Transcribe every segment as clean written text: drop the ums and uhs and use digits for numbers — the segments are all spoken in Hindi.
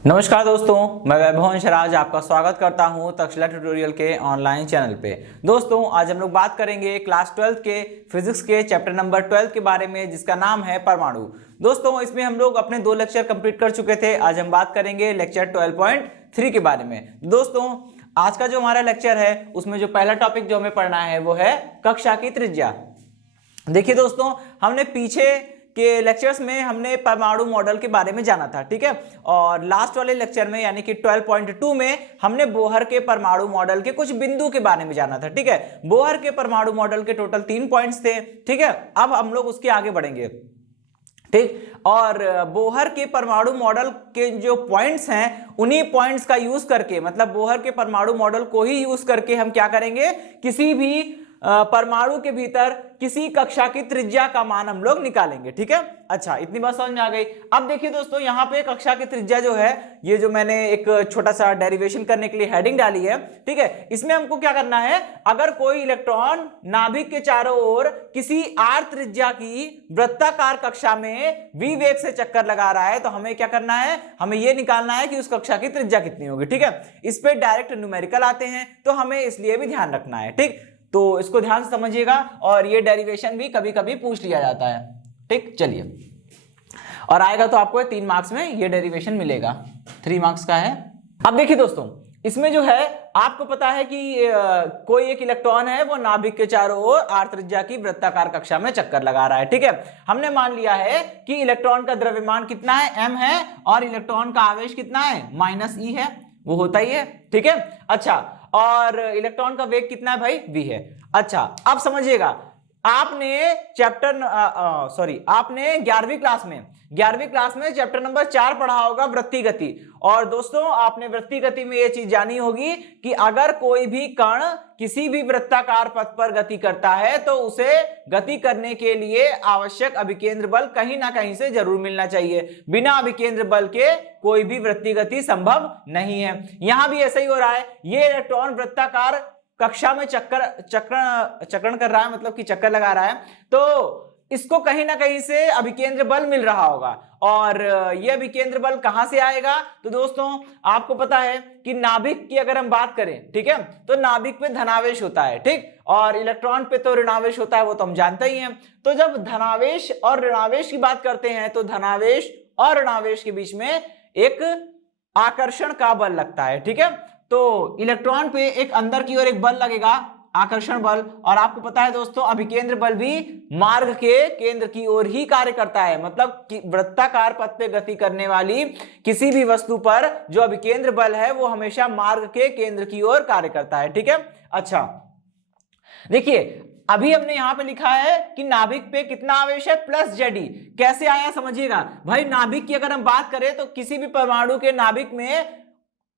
नमस्कार दोस्तों, मैं वैभव अंशराज आपका स्वागत करता हूं तक्षशिला ट्यूटोरियल के ऑनलाइन चैनल पे। दोस्तों, आज हम लोग बात करेंगे क्लास 12 के फिजिक्स के चैप्टर नंबर 12 के बारे में, जिसका नाम है परमाणु। दोस्तों, इसमें हम लोग अपने 2 लेक्चर कंप्लीट कर चुके थे। आज हम बात करेंगे लेक्चर 12.3 के बारे में। दोस्तों, आज का जो हमारा लेक्चर है उसमें जो पहला टॉपिक जो हमें पढ़ना है वो है कक्षा की त्रिज्या। देखिए दोस्तों, हमने पीछे के लेक्चर्स में हमने परमाणु मॉडल के बारे में जाना था, ठीक है। और लास्ट वाले लेक्चर में यानी कि 12.2 में हमने बोहर के परमाणु मॉडल के कुछ बिंदु के बारे में जाना था, ठीक है। बोहर के परमाणु मॉडल के टोटल 3 पॉइंट्स थे, ठीक है। अब हम लोग उसके आगे बढ़ेंगे, ठीक। और बोहर के परमाणु मॉडल के जो पॉइंट्स हैं उन्हीं पॉइंट्स का यूज करके, मतलब बोहर के परमाणु मॉडल को ही यूज करके हम क्या करेंगे, किसी भी परमाणु के भीतर किसी कक्षा की त्रिज्या का मान हम लोग निकालेंगे, ठीक है। अच्छा, इतनी बात समझ में आ गई। अब देखिए दोस्तों, यहाँ पे कक्षा की त्रिज्या जो है, ये जो मैंने एक छोटा सा डेरिवेशन करने के लिए हेडिंग डाली है, ठीक है। इसमें हमको क्या करना है, अगर कोई इलेक्ट्रॉन नाभिक के चारों ओर किसी r त्रिज्या की वृत्ताकार कक्षा में v वेग से चक्कर लगा रहा है, तो हमें क्या करना है, हमें ये निकालना है कि उस कक्षा की त्रिज्या कितनी होगी, ठीक है। इस पे डायरेक्ट न्यूमेरिकल आते हैं, तो हमें इसलिए भी ध्यान रखना है, ठीक। तो इसको ध्यान से समझिएगा, और ये डेरिवेशन भी कभी कभी पूछ लिया जाता है, ठीक। चलिए, और आएगा तो आपको 3 मार्क्स में ये डेरिवेशन मिलेगा, 3 मार्क्स का है। अब देखिए दोस्तों, इसमें जो है आपको पता है कि कोई एक इलेक्ट्रॉन है, वो नाभिक के चारों ओर r त्रिज्या की वृत्ताकार कक्षा में चक्कर लगा रहा है, ठीक है। हमने मान लिया है कि इलेक्ट्रॉन का द्रव्यमान कितना है, m है, और इलेक्ट्रॉन का आवेश कितना है, -e है, वो होता ही है, ठीक है। अच्छा, और इलेक्ट्रॉन का वेग कितना है भाई, v है। अच्छा, अब समझिएगा, आपने आपने 11वीं क्लास में चैप्टर नंबर 4 पढ़ा होगा, वृत्तीय गति। और दोस्तों, आपने वृत्तीय गति में यह चीज जानी होगी कि अगर कोई भी कण किसी भी वृत्ताकार पथ पर गति करता है तो उसे गति करने के लिए आवश्यक अभिकेंद्र बल कहीं ना कहीं से जरूर मिलना चाहिए। बिना अभिकेंद्र बल के कोई भी वृत्तीय गति संभव नहीं है। यहां भी ऐसा ही हो रहा है। ये इलेक्ट्रॉन वृत्ताकार कक्षा में चक्रण कर रहा है, मतलब कि चक्कर लगा रहा है, तो इसको कहीं ना कहीं से अभिकेंद्र बल मिल रहा होगा। और यह अभिकेंद्र बल कहां से आएगा, तो दोस्तों आपको पता है कि नाभिक की अगर हम बात करें, ठीक है, तो नाभिक पे धनावेश होता है, ठीक, और इलेक्ट्रॉन पे तो ऋणावेश होता है, वो तो हम जानते ही हैं। तो जब धनावेश और ऋणावेश की बात करते हैं तो धनावेश और ऋणावेश के बीच में एक आकर्षण का बल लगता है, ठीक है। तो इलेक्ट्रॉन पे एक अंदर की ओर एक बल लगेगा, आकर्षण बल। और आपको पता है दोस्तों, अभिकेंद्र बल भी मार्ग के केंद्र की ओर ही कार्य करता है, मतलब कि वृत्ताकार पथ पे गति करने वाली किसी भी वस्तु पर जो अभिकेंद्र बल है वो हमेशा मार्ग के केंद्र की ओर कार्य करता है, ठीक है। अच्छा, देखिए, अभी हमने यहां पे लिखा है कि नाभिक पे कितना आवेश है, +Ze। कैसे आया समझिएगा भाई। नाभिक की अगर हम बात करें तो किसी भी परमाणु के नाभिक में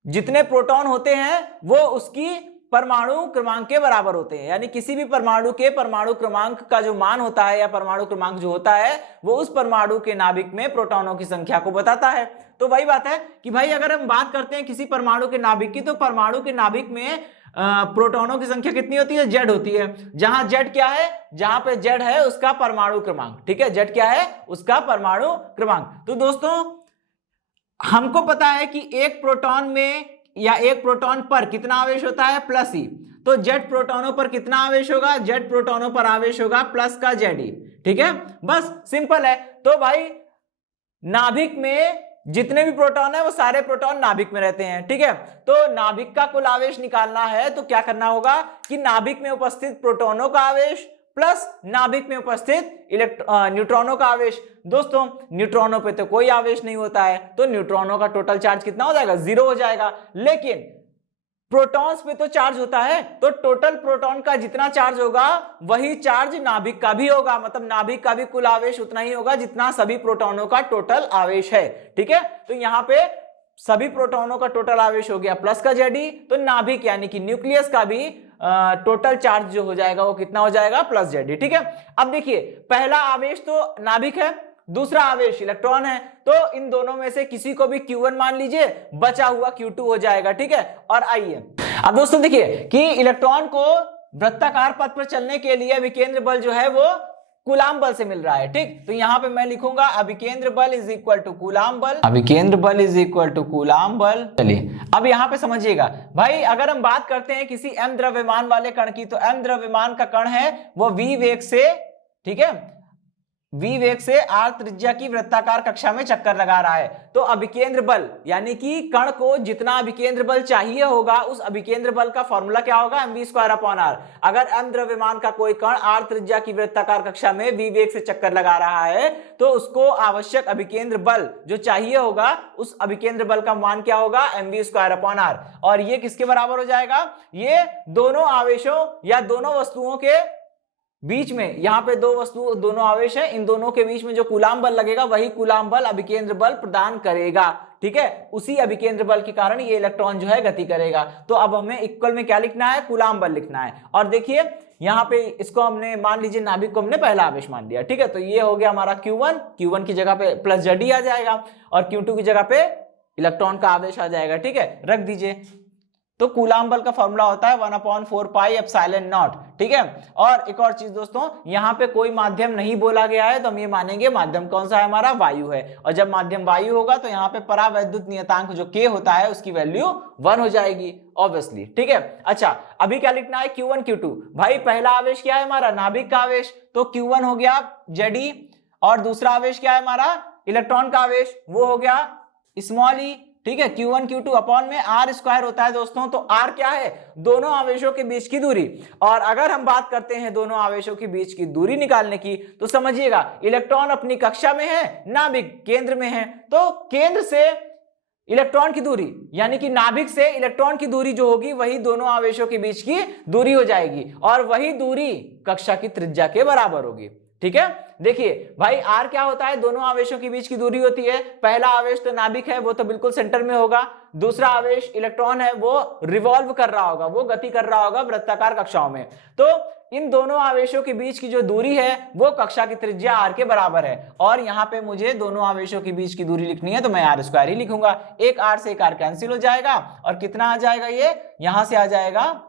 जितने प्रोटॉन होते हैं वो उसकी परमाणु क्रमांक के बराबर होते हैं। यानी किसी भी परमाणु के परमाणु क्रमांक का जो मान होता है या परमाणु क्रमांक जो होता है वो उस परमाणु के नाभिक में प्रोटॉनों की संख्या को बताता है। तो वही बात है कि भाई अगर हम बात करते हैं किसी परमाणु के नाभिक की, तो परमाणु के नाभिक में प्रोटॉनों की संख्या कितनी होती है, Z होती है। जहां Z क्या है, जहां पे Z है उसका परमाणु क्रमांक, ठीक है। Z क्या है, उसका परमाणु क्रमांक। तो दोस्तों, हमको पता है कि एक प्रोटॉन में या एक प्रोटॉन पर कितना आवेश होता है, +E। तो Z प्रोटॉनों पर कितना आवेश होगा, Z प्रोटॉनों पर आवेश होगा प्लस का Ze, ठीक है। बस सिंपल है। तो भाई नाभिक में जितने भी प्रोटॉन है वो सारे प्रोटॉन नाभिक में रहते हैं, ठीक है। तो नाभिक का कुल आवेश निकालना है तो क्या करना होगा कि नाभिक में उपस्थित प्रोटॉनों का आवेश प्लस नाभिक में उपस्थित न्यूट्रॉनों का आवेश। दोस्तों, न्यूट्रॉनों पे तो कोई आवेश नहीं होता है, तो न्यूट्रॉनों का टोटल चार्ज कितना हो जाएगा, 0 हो जाएगा। लेकिन प्रोटॉन्स पे तो चार्ज होता है, तो टोटल प्रोटॉन का जितना चार्ज होगा वही चार्ज नाभिक का भी होगा, मतलब नाभिक का भी कुल आवेश उतना ही होगा जितना सभी प्रोटॉनों का टोटल आवेश है, ठीक है। तो यहां पे सभी प्रोटॉनों का टोटल आवेश हो गया प्लस का Ze, तो नाभिक यानी कि न्यूक्लियस का भी टोटल चार्ज जो हो जाएगा वो कितना हो जाएगा, +Ze, ठीक है। अब देखिए, पहला आवेश तो नाभिक है, दूसरा आवेश इलेक्ट्रॉन है, तो इन दोनों में से किसी को भी Q1 मान लीजिए, बचा हुआ Q2 हो जाएगा, ठीक है। और आइए अब दोस्तों देखिए कि इलेक्ट्रॉन को वृत्ताकार पथ पर चलने के लिए विकेंद्र बल जो है वो कूलाम बल से मिल रहा है। ठीक, तो यहां पे मैं लिखूंगा अभिकेंद्र बल इज इक्वल टू कूलाम बल, अभिकेंद्र बल इज इक्वल टू कूलाम बल। चलिए अब यहां पे समझिएगा भाई, अगर हम बात करते हैं किसी m द्रव्यमान वाले कण की, तो m द्रव्यमान का कण है वो v वेग से, ठीक है, v वेग से r त्रिज्या की वृत्ताकार कक्षा में चक्कर लगा रहा है। तो अभिकेंद्र बल यानी कि कण को जितना अभिकेंद्र बल चाहिए होगा, उस अभिकेंद्र बल का फॉर्मूला क्या होगा, mv²/r। अगर m द्रव्यमान का कोई कण r त्रिज्या की वृत्ताकार कक्षा में v वेग से चक्कर लगा रहा है, तो उसको आवश्यक अभिकेंद्र बल जो चाहिए होगा, उस अभिकेंद्र बल का मान क्या होगा, mv²/r। और ये किसके बराबर हो जाएगा, ये दोनों आवेशों या दोनों वस्तुओं के बीच में, यहां पे दोनों आवेश है, इन दोनों के बीच में जो कूलाम बल लगेगा वही कूलाम बल अभिकेंद्र बल प्रदान करेगा। ठीक है, उसी अभिकेंद्र बल के कारण ये इलेक्ट्रॉन जो है गति करेगा। तो अब हमें इक्वल में क्या लिखना है, कूलाम बल लिखना है। और देखिए यहां पे इसको हमने मान लीजिए नाभिक को हमने पहला आवेश मान लिया। ठीक है, तो ये हो गया हमारा Q1 की जगह पे प्लस Zd आ जाएगा, और Q2 की जगह पे इलेक्ट्रॉन का आवेश आ जाएगा। ठीक है, रख दीजिए। तो कूलाम बल का फॉर्मूला होता है 1/4 पाई एप्सिलॉन नॉट। ठीक है, और एक और चीज दोस्तों, यहाँ पे कोई माध्यम नहीं बोला गया है, तो हम ये मानेंगे माध्यम कौन सा है, हमारा वायु है। और जब माध्यम वायु होगा तो यहाँ पे परावैद्युत नियतांक जो k होता है उसकी वैल्यू 1 हो जाएगी ऑब्वियसली। ठीक है, अच्छा अभी क्या लिखना है, Q1 Q2। भाई पहला आवेश क्या है हमारा, नाभिक का आवेश, तो Q1 हो गया Zd, और दूसरा आवेश क्या है हमारा, इलेक्ट्रॉन का आवेश, वो हो गया स्मॉल e। ठीक है, Q1 Q2 अपॉन में r² होता है दोस्तों। तो r क्या है, दोनों आवेशों के बीच की दूरी। और अगर हम बात करते हैं दोनों आवेशों के बीच की दूरी निकालने की, तो समझिएगा इलेक्ट्रॉन अपनी कक्षा में है, नाभिक केंद्र में है, तो केंद्र से इलेक्ट्रॉन की दूरी यानी कि नाभिक से इलेक्ट्रॉन की दूरी जो होगी वही दोनों आवेशों के बीच की दूरी हो जाएगी, और वही दूरी कक्षा की त्रिज्या के बराबर होगी। ठीक है, देखिए भाई r क्या होता है, दोनों आवेशों के बीच की दूरी होती है। पहला आवेश तो नाभिक है, वो तो बिल्कुल सेंटर में होगा। दूसरा आवेश इलेक्ट्रॉन है, वो रिवॉल्व कर रहा होगा, वो गति कर रहा होगा वृत्ताकार कक्षाओं में। तो इन दोनों आवेशों के बीच की जो दूरी है वो कक्षा की त्रिज्या r के बराबर है। और यहाँ पे मुझे दोनों आवेशों के बीच की दूरी लिखनी है, तो मैं r² ही लिखूंगा। एक r से एक r कैंसिल हो जाएगा, और कितना आ जाएगा, ये यहां से आ जाएगा।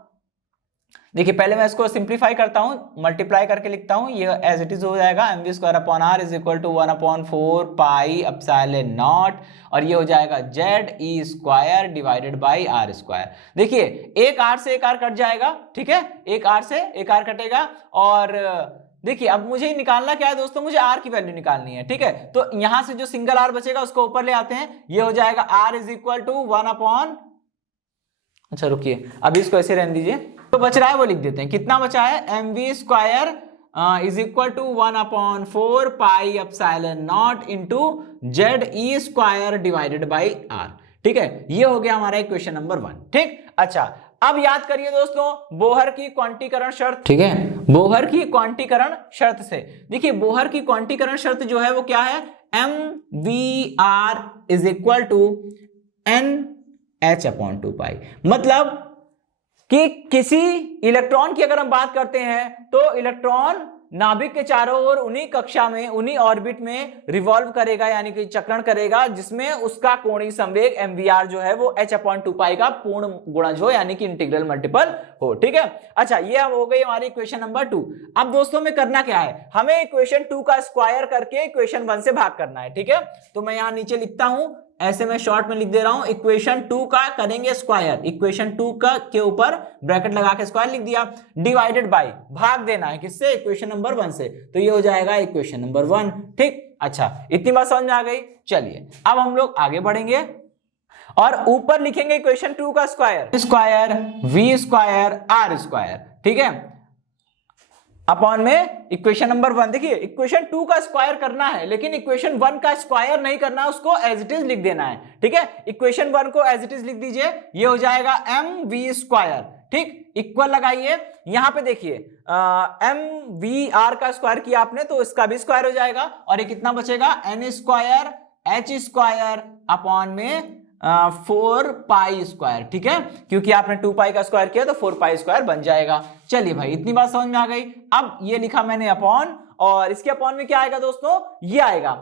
देखिए पहले मैं इसको सिंप्लीफाई करता हूं, मल्टीप्लाई करके लिखता हूं, ये एज इट इज हो जाएगा mv²/r is equal to 1/4 pi epsilon nought, और ये हो जाएगा Ze² डिवाइडेड बाई r²। देखिए एक r से एक r कट जाएगा। ठीक है, एक r से एक r कटेगा। और देखिए अब मुझे निकालना क्या है दोस्तों, मुझे r की वैल्यू निकालनी है। ठीक है, तो यहां से जो सिंगल r बचेगा उसको ऊपर ले आते हैं, ये हो जाएगा r इज इक्वल टू 1/, अच्छा रुकिए अभी इसको ऐसे रहने दीजिए, तो बच रहा है वो लिख देते हैं। कितना बचा है, mv² is equal to 1/4 pi epsilon nought into Ze² divided by r। ठीक है, ये हो गया हमारा इक्वेशन नंबर 1। ठीक, अच्छा अब याद करिए दोस्तों बोहर की क्वांटीकरण शर्त। ठीक है, बोहर की क्वांटीकरण शर्त से, देखिए बोहर की क्वांटीकरण शर्त जो है वो क्या है, mvr is equal to NH/2 pi. मतलब कि किसी इलेक्ट्रॉन की अगर हम बात करते हैं तो इलेक्ट्रॉन नाभिक के चारों ओर उन्हीं कक्षा में, उन्हीं ऑर्बिट में रिवॉल्व करेगा, यानी कि चक्रण करेगा, जिसमें उसका कोणीय संवेग mvr जो है वो h/2 पाई का पूर्ण गुणज हो, यानी कि इंटीग्रल मल्टीपल हो। ठीक है, अच्छा ये हो गई हमारी इक्वेशन नंबर 2। अब दोस्तों में करना क्या है, हमें इक्वेशन 2 का स्क्वायर करके इक्वेशन 1 से भाग करना है। ठीक है, तो मैं यहां नीचे लिखता हूं, ऐसे मैं शॉर्ट में लिख दे रहा हूं, इक्वेशन 2 का करेंगे स्क्वायर, इक्वेशन 2 का के ऊपर ब्रैकेट लगा के स्क्वायर लिख दिया, डिवाइडेड बाय, भाग देना है किससे, इक्वेशन नंबर 1 से, तो ये हो जाएगा इक्वेशन नंबर 1। ठीक, अच्छा इतनी बात समझ में आ गई। चलिए अब हम लोग आगे बढ़ेंगे और ऊपर लिखेंगे इक्वेशन 2 का स्क्वायर, v² r²। ठीक है, अपॉन में इक्वेशन नंबर 1। देखिए इक्वेशन 2 का स्क्वायर करना है, लेकिन इक्वेशन 1 का स्क्वायर नहीं करना है, उसको एज इट इज लिख देना है। ठीक है, इक्वेशन 1 को एज इट इज लिख दीजिए, ये हो जाएगा mv²। ठीक, इक्वल लगाइए, यहां पे देखिए mvr का स्क्वायर किया आपने तो इसका भी स्क्वायर हो जाएगा, और ये कितना बचेगा, n² अपॉन में 4 पाई²। ठीक है, क्योंकि आपने 2 पाई का स्क्वायर किया तो 4 पाई² बन जाएगा। चलिए भाई इतनी बात समझ में आ गई। अब ये लिखा मैंने अपॉन, और इसके अपॉन में क्या आएगा दोस्तों, ये आएगा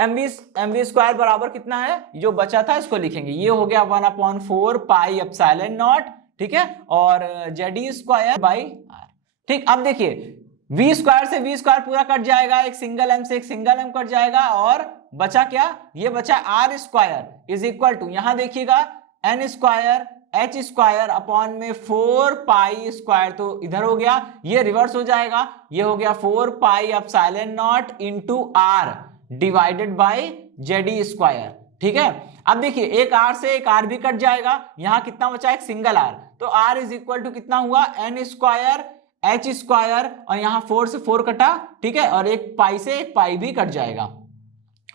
mv² बराबर कितना है, जो बचा था इसको लिखेंगे, ये हो गया 1/4 पाई एप्सिलॉन नॉट। ठीक है, और Ze² बाई r। ठीक, अब देखिए v स्क्वायर से v स्क्वायर पूरा कट जाएगा, एक सिंगल m से एक सिंगल m कट जाएगा, और बचा क्या, ये बचा R square is equal to, यहां देखिएगा n square h square upon में 4 पाई स्क्वायर, तो इधर हो गया, ये रिवर्स हो जाएगा, ये हो गया 4 पाई epsilon not into r divided by Z square. ठीक है, अब देखिए एक r से एक r भी कट जाएगा, यहां कितना बचा, एक सिंगल r, तो r इज इक्वल टू कितना हुआ, n स्क्वायर h स्क्वायर, और यहां 4 से 4 कटा, ठीक है, और एक पाई से एक पाई भी कट जाएगा,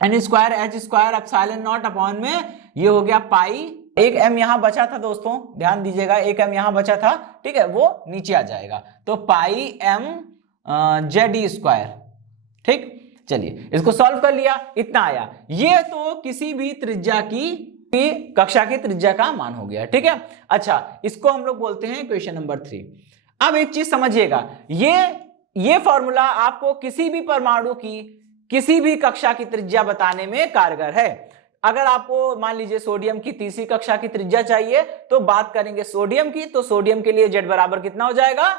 n square h square epsilon nought upon में ये हो गया पाई, एक m यहां बचा था दोस्तों, ध्यान दीजिएगा, एक m यहां बचा था, ठीक है, वो नीचे आ जाएगा, तो पाई m जेड स्क्वायर। ठीक, चलिए इसको सॉल्व कर लिया, इतना आया, ये तो किसी भी त्रिज्या की कक्षा की त्रिज्या का मान हो गया। ठीक है, अच्छा इसको हम लोग बोलते हैं क्वेश्चन नंबर 3। अब एक चीज समझिएगा, ये फॉर्मूला आपको किसी भी परमाणु की किसी भी कक्षा की त्रिज्या बताने में कारगर है। अगर आपको मान लीजिए सोडियम की तीसरी कक्षा की त्रिज्या चाहिए तो बात करेंगे सोडियम की, तो सोडियम के लिए जेड बराबर कितना हो जाएगा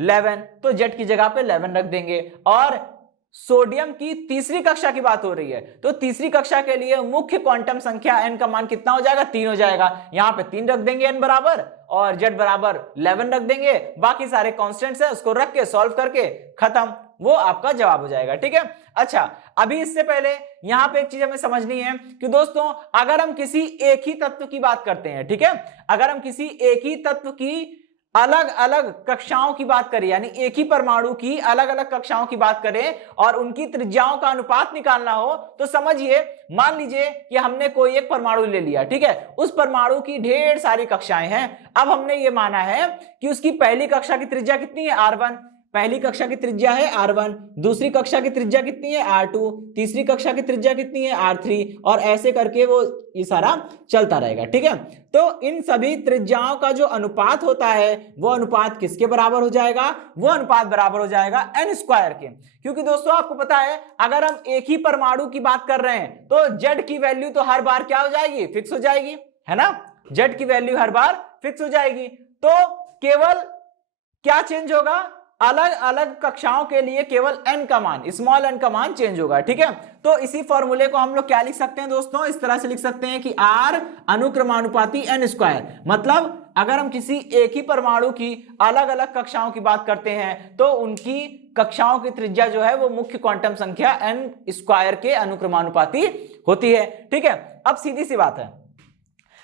11, तो जेड की जगह पे 11 रख देंगे। और सोडियम की तीसरी कक्षा की बात हो रही है, तो तीसरी कक्षा के लिए मुख्य क्वांटम संख्या n का मान कितना हो जाएगा, 3 हो जाएगा, यहां पे 3 रख देंगे n बराबर, और z बराबर 11 रख देंगे, बाकी सारे कांस्टेंट्स है उसको रख के सॉल्व करके खत्म, वो आपका जवाब हो जाएगा। ठीक है, अच्छा अभी इससे पहले यहां पे एक चीज हमें समझनी है कि दोस्तों अगर हम किसी एक ही तत्व की बात करते हैं, ठीक है, अगर हम किसी एक ही तत्व की अलग अलग कक्षाओं की बात करें, यानी एक ही परमाणु की अलग अलग कक्षाओं की बात करें और उनकी त्रिज्याओं का अनुपात निकालना हो, तो समझिए मान लीजिए कि हमने कोई एक परमाणु ले लिया, ठीक है, उस परमाणु की ढेर सारी कक्षाएं हैं। अब हमने ये माना है कि उसकी पहली कक्षा की त्रिज्या कितनी है, r1, पहली कक्षा की त्रिज्या है r1, दूसरी कक्षा की त्रिज्या कितनी है r2, तीसरी कक्षा की त्रिज्या कितनी है r3, और ऐसे करके वो ये सारा चलता रहेगा। ठीक है, तो इन सभी त्रिज्याओं का जो अनुपात होता है वो अनुपात किसके बराबर हो जाएगा, वो अनुपात बराबर हो जाएगा n स्क्वायर के। क्योंकि दोस्तों आपको पता है अगर हम एक ही परमाणु की बात कर रहे हैं तो z की वैल्यू तो हर बार क्या हो जाएगी, फिक्स हो जाएगी, है ना, z की वैल्यू हर बार फिक्स हो जाएगी, तो केवल क्या चेंज होगा, अलग अलग कक्षाओं के लिए केवल n का मान, स्मॉल n का मान चेंज होगा। ठीक है, तो इसी फॉर्मूले को हम लोग क्या लिख सकते हैं दोस्तों, इस तरह से लिख सकते हैं कि r अनुक्रमानुपाती n स्क्वायर, मतलब अगर हम किसी एक ही परमाणु की अलग अलग कक्षाओं की बात करते हैं तो उनकी कक्षाओं की त्रिज्या जो है वो मुख्य क्वांटम संख्या n स्क्वायर के अनुक्रमानुपाती होती है। ठीक है, अब सीधी सी बात है,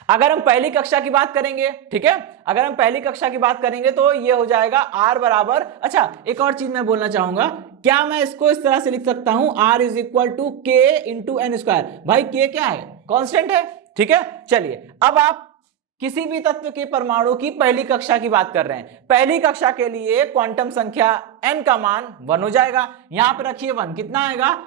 अगर हम पहली कक्षा की बात करेंगे, ठीक है, अगर हम पहली कक्षा की बात करेंगे तो ये हो जाएगा r बराबर, अच्छा एक और चीज मैं बोलना चाहूंगा, क्या मैं इसको इस तरह से लिख सकता हूं r is equal to k into n square, भाई k क्या है, कांस्टेंट है। ठीक है, चलिए अब आप किसी भी तत्व के परमाणु की पहली कक्षा की बात कर रहे हैं, पहली कक्षा के लिए क्वांटम संख्या n का मान 1 हो जाएगा, यहां पे रखिए 1, कितना आएगा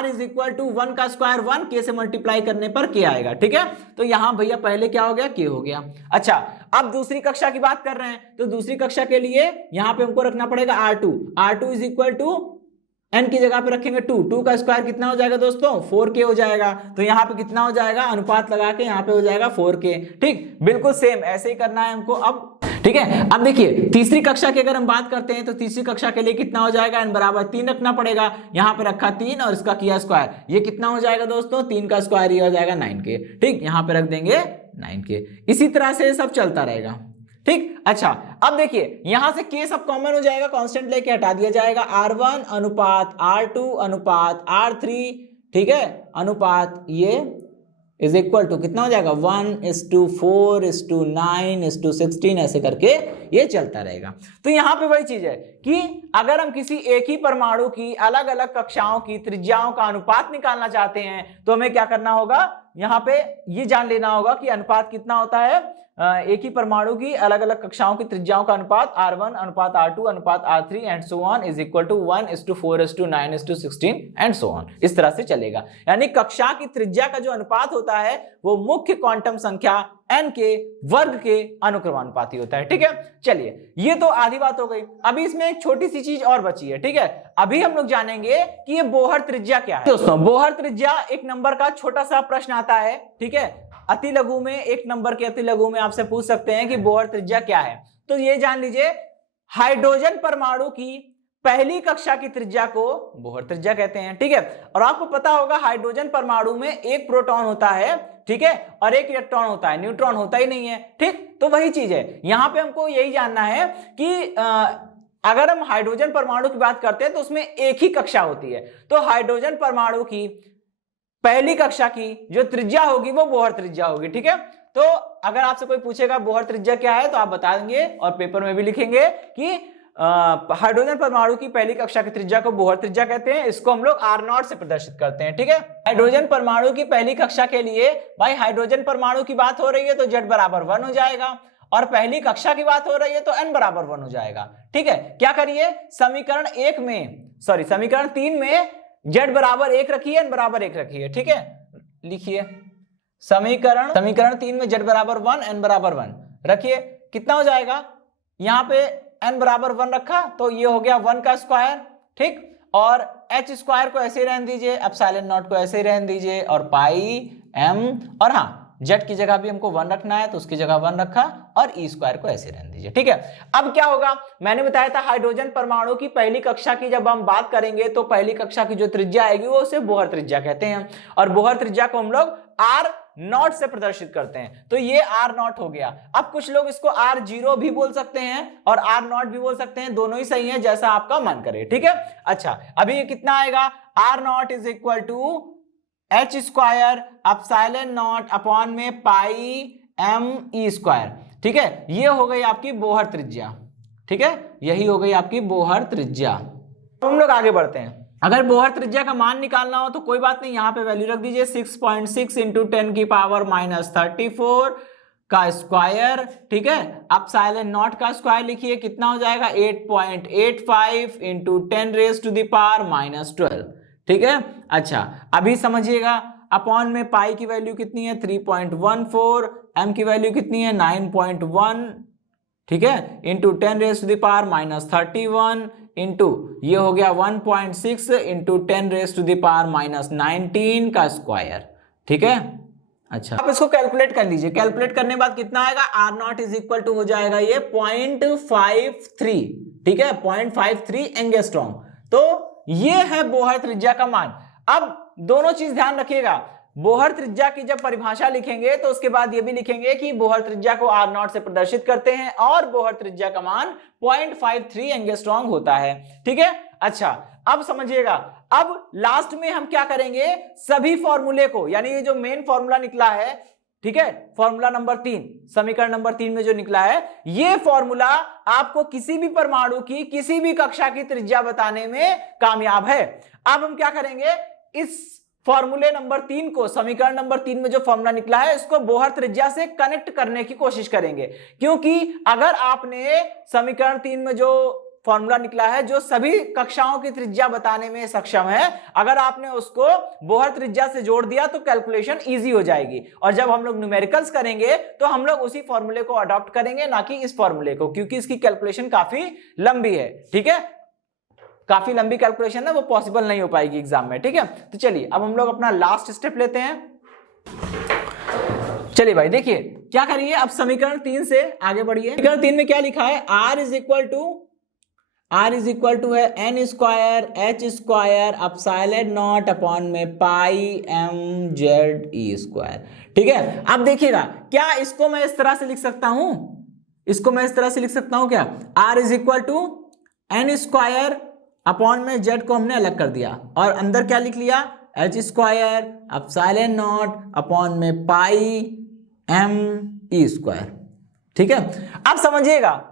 r इज इक्वल टू 1 का स्क्वायर 1, k से मल्टीप्लाई करने पर k आएगा। ठीक है, तो यहां भैया पहले क्या हो गया, k हो गया। अच्छा अब दूसरी कक्षा की बात कर रहे हैं, तो दूसरी कक्षा के लिए यहां पे हमको रखना पड़ेगा r2 is equal to n की जगह पे रखेंगे 2 का स्क्वायर कितना हो जाएगा दोस्तों, 4k हो जाएगा, तो यहाँ पे कितना हो जाएगा, अनुपात लगा के यहाँ पे हो जाएगा 4k। ठीक, बिल्कुल सेम ऐसे ही करना है हमको। अब ठीक है, अब देखिए तीसरी कक्षा की अगर हम बात करते हैं तो तीसरी कक्षा के लिए कितना हो जाएगा, n बराबर 3 रखना पड़ेगा, यहाँ पे रखा 3 और इसका किया स्क्वायर, ये कितना हो जाएगा दोस्तों, 3 का स्क्वायर ये हो जाएगा 9k। ठीक, यहाँ पे रख देंगे 9k, इसी तरह से सब चलता रहेगा। ठीक, अच्छा अब देखिए यहां से k सब कॉमन हो जाएगा, कांस्टेंट लेके हटा दिया जाएगा, r1 अनुपात r2 अनुपात r3, ठीक है, अनुपात ये इज इक्वल टू कितना हो जाएगा 1:4:9:16, ऐसे करके ये चलता रहेगा। तो यहां पे वही चीज है कि अगर हम किसी एक ही परमाणु की अलग अलग कक्षाओं की त्रिज्याओं का अनुपात निकालना चाहते हैं तो हमें क्या करना होगा, यहां पे ये जान लेना होगा कि अनुपात कितना होता है, एक ही परमाणु की अलग अलग कक्षाओं की त्रिज्याओं का अनुपात r1 अनुपात r2 अनुपात r3 and so on is equal to 1:4:9:16 and so on, इस तरह से चलेगा। यानी कक्षा की त्रिज्या का जो अनुपात होता है वो मुख्य क्वांटम संख्या n के वर्ग के अनुक्रमानुपाती होता है। ठीक है, चलिए ये तो आधी बात हो गई। अभी इसमें एक छोटी सी चीज और बची है। ठीक है, अभी हम लोग जानेंगे कि ये बोहर त्रिज्या क्या है। दोस्तों बोहर त्रिज्या एक नंबर का छोटा सा प्रश्न आता है, ठीक है, अति लघु में, एक नंबर के अति लघु में आपसे पूछ सकते हैं कि बोहर त्रिज्या क्या है। तो ये जान लीजिए हाइड्रोजन परमाणु की पहली कक्षा की त्रिज्या को बोहर त्रिज्या कहते हैं। ठीक है, और आपको पता होगा हाइड्रोजन परमाणु में एक प्रोटॉन होता है, ठीक है, और एक इलेक्ट्रॉन होता है, न्यूट्रॉन होता ही नहीं है। ठीक, तो वही चीज है, यहां पे हमको यही जानना है कि अगर हम हाइड्रोजन परमाणु की बात करते हैं तो उसमें एक ही कक्षा होती है, तो हाइड्रोजन परमाणु की पहली कक्षा की जो त्रिज्या होगी वो बोहर त्रिज्या होगी। ठीक है, तो अगर आपसे कोई पूछेगा बोहर त्रिज्या क्या है तो आप बता देंगे और पेपर में भी लिखेंगे कि हाइड्रोजन परमाणु की पहली कक्षा की त्रिज्या को बोहर त्रिज्या कहते हैं। इसको हम लोग R0 से प्रदर्शित करते हैं। ठीक है, हाइड्रोजन परमाणु की पहली कक्षा के लिए भाई हाइड्रोजन परमाणु की बात हो रही है तो Z बराबर 1 हो जाएगा, और पहली कक्षा की बात हो रही है तो n बराबर 1 हो जाएगा। ठीक है, क्या करिए, समीकरण 3 में Z बराबर 1 रखिए, n बराबर 1 रखिए। ठीक है, लिखिए समीकरण 3 में Z बराबर 1, n बराबर 1 रखिए, कितना हो जाएगा, यहाँ पे n बराबर 1 रखा तो ये हो गया 1 का स्क्वायर। ठीक, और h स्क्वायर को ऐसे ही रहने दीजिए, एप्सिलॉन नॉट को ऐसे ही रहने दीजिए, और पाई m, और हाँ z की जगह भी हमको 1 रखना है तो उसकी जगह 1 रखा, और e स्क्वायर को ऐसे रहने दीजिए। ठीक है, अब क्या होगा, मैंने बताया था हाइड्रोजन परमाणु की पहली कक्षा की जब हम बात करेंगे तो पहली कक्षा की जो त्रिज्या आएगी वो उसे बोहर त्रिज्या कहते हैं, और बोहर त्रिज्या को हम लोग R0 से प्रदर्शित करते हैं, तो ये R0 हो गया। अब कुछ लोग इसको R0 भी बोल सकते हैं और R0 भी बोल सकते हैं, दोनों ही सही है, जैसा आपका मन करे। ठीक है, अच्छा अभी ये कितना आएगा, R0 is equal to h square epsilon nought upon में पाई m e स्क्वायर। ठीक है, ये हो गई आपकी बोहर त्रिज्या। ठीक है, यही हो गई आपकी बोहर त्रिज्या। तो हम लोग आगे बढ़ते हैं, अगर बोहर त्रिज्या का मान निकालना हो तो कोई बात नहीं, यहां पे वैल्यू रख दीजिए 6.6 इंटू 10 की पावर -34 का स्क्वायर। ठीक है, एप्सिलॉन नॉट का स्क्वायर लिखिए, कितना हो जाएगा 8.85 into 10 raise to the power -12। ठीक है, अच्छा अभी समझिएगा, अपॉन में पाई की वैल्यू कितनी है 3.14, m की वैल्यू कितनी है 9.1, ठीक है, into 10 raise to the power -31 into ये हो गया 1.6 into 10 raise to the power -19 का स्क्वायर। ठीक है, अच्छा आप इसको कैलकुलेट कर लीजिए, कैलकुलेट करने के बाद कितना आएगा, R0 इज इक्वल टू हो जाएगा ये 0.53। ठीक है, 0.53 एंगस्ट्रॉम। तो ये है बोहर त्रिज्या का मान। अब दोनों चीज ध्यान रखिएगा, बोहर त्रिज्या की जब परिभाषा लिखेंगे तो उसके बाद ये भी लिखेंगे कि बोहर त्रिज्या को R0 से प्रदर्शित करते हैं और बोहर त्रिज्या का मान 0.53 एंगस्ट्रॉम होता है। ठीक है, अच्छा अब समझिएगा, अब लास्ट में हम क्या करेंगे, सभी फॉर्मूले को, यानी ये जो मेन फॉर्मूला निकला है, ठीक है, फॉर्मूला नंबर 3, समीकरण नंबर 3 में जो निकला है, ये फॉर्मूला आपको किसी भी परमाणु की किसी भी कक्षा की त्रिज्या बताने में कामयाब है। अब हम क्या करेंगे, इस फॉर्मूले नंबर 3 को, समीकरण नंबर 3 में जो फॉर्मूला निकला है, इसको बोहर त्रिज्या से कनेक्ट करने की कोशिश करेंगे, क्योंकि अगर आपने समीकरण 3 में जो फॉर्मूला निकला है जो सभी कक्षाओं की त्रिज्या बताने में सक्षम है, अगर आपने उसको बोहर त्रिज्या से जोड़ दिया तो कैलकुलेशन इजी हो जाएगी, और जब हम लोग न्यूमेरिकल्स करेंगे तो हम लोग उसी फॉर्मूले को अडॉप्ट करेंगे, ना कि इस फॉर्मूले को, क्योंकि इसकी कैलकुलेशन काफी लंबी है। ठीक है, काफी लंबी कैलकुलेशन है, वो पॉसिबल नहीं हो पाएगी एग्जाम में। ठीक है, तो चलिए अब हम लोग अपना लास्ट स्टेप लेते हैं। चलिए भाई देखिए क्या करिए, अब समीकरण 3 से आगे बढ़िए। समीकरण 3 में क्या लिखा है, R इज इक्वल टू है n square h square epsilon nought upon में pi m z e square. ठीक है, अब देखिएगा, क्या इसको मैं इस तरह से लिख सकता हूं, इसको मैं इस तरह से लिख सकता हूं क्या, R is equal to n square upon में z को हमने अलग कर दिया, और अंदर क्या लिख लिया, h square epsilon nought upon में पाई m e स्क्वायर। ठीक है, अब समझिएगा,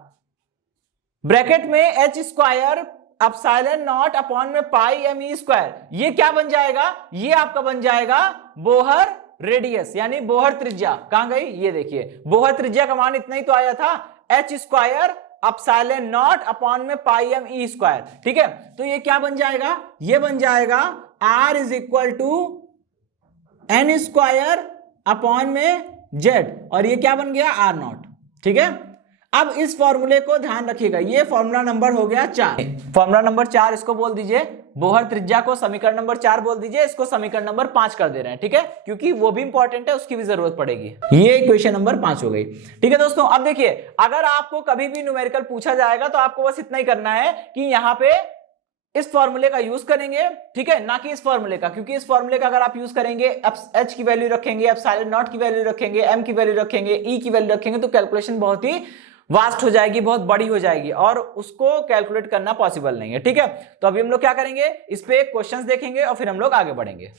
ब्रैकेट में h square epsilon nought upon में पाई m e स्क्वायर, ये क्या बन जाएगा, ये आपका बन जाएगा बोहर रेडियस, यानी बोहर त्रिज्या। कहां गई, ये देखिए, बोहर त्रिज्या का मान इतना ही तो आया था, h square epsilon nought upon में पाई m e स्क्वायर। ठीक है, तो ये क्या बन जाएगा, ये बन जाएगा R is equal to n square upon में z, और ये क्या बन गया R0। ठीक है, अब इस फॉर्मूले को ध्यान रखिएगा, ये फॉर्मूला नंबर हो गया 4, फॉर्मूला नंबर 4 इसको बोल दीजिए, बोहर त्रिज्या को समीकरण नंबर 4 बोल दीजिए, इसको समीकरण नंबर 5 कर दे रहे हैं। ठीक है, क्योंकि वो भी इंपॉर्टेंट है, उसकी भी जरूरत पड़ेगी। ये इक्वेशन नंबर 5 हो गई। ठीक है दोस्तों, अब देखिए, अगर आपको कभी भी न्यूमेरिकल पूछा जाएगा तो आपको बस इतना ही करना है कि यहाँ पे इस फॉर्मूले का यूज करेंगे, ठीक है, ना कि इस फॉर्मूले का, क्योंकि इस फॉर्मूले का अगर आप यूज करेंगे, एच की वैल्यू रखेंगे, एप्सिलॉन नॉट की वैल्यू रखेंगे, एम की वैल्यू रखेंगे, ई की वैल्यू रखेंगे, तो कैलकुलेशन बहुत ही वास्ट हो जाएगी, बहुत बड़ी हो जाएगी और उसको कैलकुलेट करना पॉसिबल नहीं है, ठीक है। तो अभी हम लोग क्या करेंगे, इस पे क्वेश्चंस देखेंगे और फिर हम लोग आगे बढ़ेंगे।